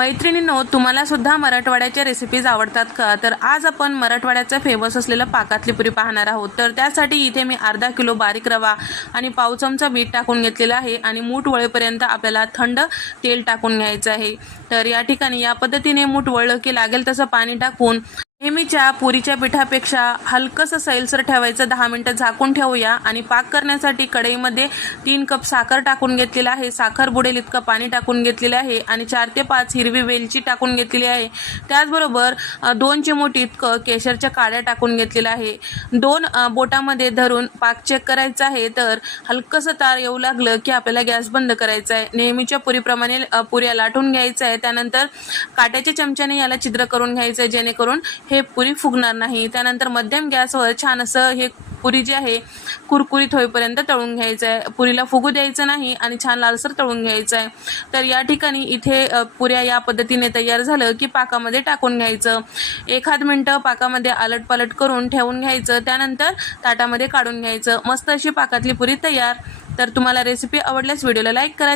मैत्रिणींनो, तुम्हाला सुद्धा मराठवाड्याच्या रेसिपीज आवडतात का? तर आज आपण मराठवाड्याचं फेमस असलेलं पाकातली पुरी पाहणार आहोत। तर त्यासाठी इथे मी अर्धा किलो बारीक रवा आणि पाव चमचा मीठ टाकून घेतलेला आहे आणि मूठ वळेपर्यंत आपल्याला थंड तेल टाकून घ्यायचं आहे। तर या ठिकाणी या पद्धतीने मूठ वळलं की लागेल तसं पाणी टाकून नेहमीच्या पुरीच्या पिठापेक्षा हलकंसं सैलसर ठेवायचं। 10 मिनिटं झाकून ठेवूया आणि पाक करण्यासाठी कढईमध्ये 3 कप साखर टाकून घेतलेला आहे। साखर बुडेल इतकं पाणी टाकून घेतलेलं आहे आणि 4 ते 5 हिरवी वेलची टाकून घेतलेली आहे। त्याचबरोबर 2 चिमूट इतकं केशरच्या काड्या टाकून घेतलेलं आहे। 2 बोटामध्ये धरून पाक चेक करायचा आहे। तर हलकंसं तार येऊ लागलं की आपल्याला गॅस बंद करायचा आहे। नेहमीच्या पुरीप्रमाणे पुऱ्या लाटून घ्यायचं आहे। त्यानंतर काट्याच्या चमच्याने याला छिद्र करून घ्यायचं आहे जेणेकरून हे पुरी फुगणार नाही। त्यानंतर मध्यम गॅसवर छान असं हे पुरी जी आहे कुरकुरीत होईपर्यंत तळून घ्यायचं आहे। पुरीला फुगू द्यायचं नाही आणि छान लालसर तळून घ्यायचं आहे। तर या ठिकाणी इथे पुऱ्या या पद्धतीने तयार झालं की पाकामध्ये टाकून घ्यायचं। 1-1 मिनिटं पाकामध्ये आलटपालट करून ठेवून घ्यायचं। त्यानंतर ताटामध्ये काढून घ्यायचं। मस्त अशी पाकातली पुरी तयार। तर तुम्हाला रेसिपी आवडल्यास व्हिडिओला लाईक करा।